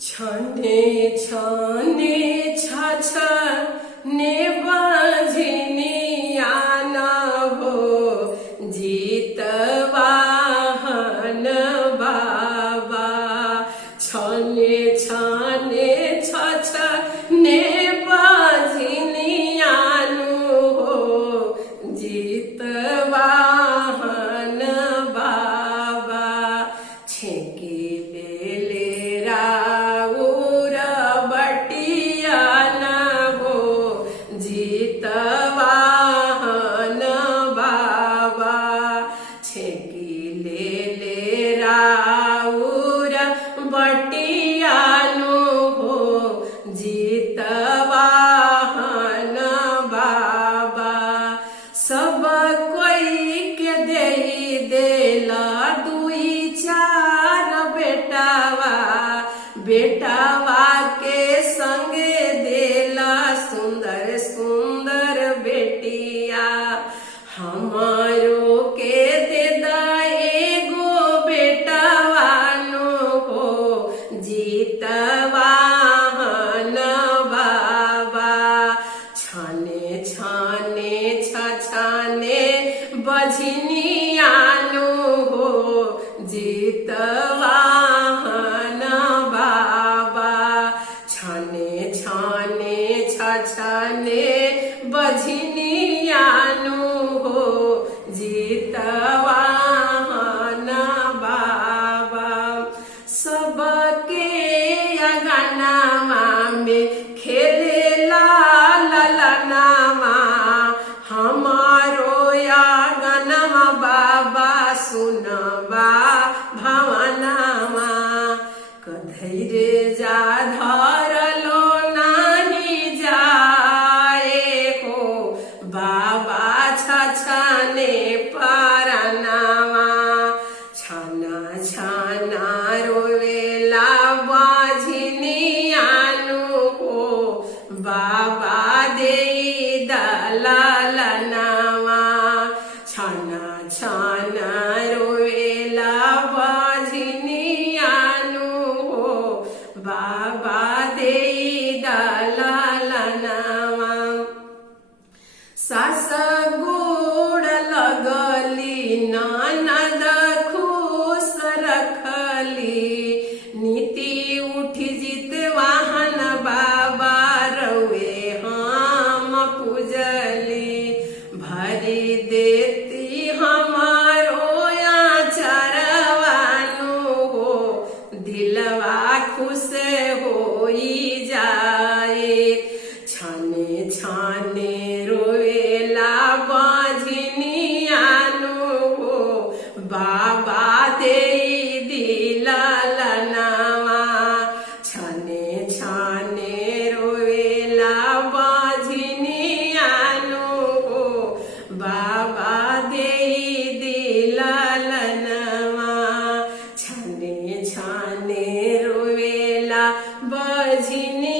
छाने छाने छाछा ने बाजिनी आना हो जीतवाहन बाबा। छाने छाने छाछा ने बाजिनी आनु हो जीतवाहन बाबा। छेकी ले राउर बटिया न हो जीतवाहन बाबा। छेकी ले राउर बटिया न हो जीतवाहन बाबा। सब कोई के दे देला दुई चार बेटावा, बेटावा के संगे देला सुंदर सुंदर बेटिया। हमारो के दे एगो बेटावा नो हो जीतवाहन बाबा। छाने छाने छाछाने बझनिया नो हो जीतवाहन बाबा। छाने छाने छाछाने बझनिया नो हो जीतवाहन बाबा। सबके अगनामा में खेले ललनामा, हमारो अगनमा बाबा सुनबा भवनामा। कधैरे जा धरलो नहीं जाए हो बाबा छछने परनामा। छाना छाना रोवेला बाझनिया नु हो बाबा दे दलालनामा। छाना छाना रोवेला बाझनिया नु हो बाबा दे दलालनामा। सास गोड़ लगली ननद खुश रखली, नीति उठी जीतवाहन बाबा रवे हम पूजली। भरी देती हमारो आचरवानु हो दिलवा खुश होई जाए। छाने छाने रोवेला बाझनिया नु हो बाबा दे दिललनामा। छाने छाने रोवेला बाझनिया नु हो बाबा दे दिललनामा। छाने छाने रोवेला बाझनिया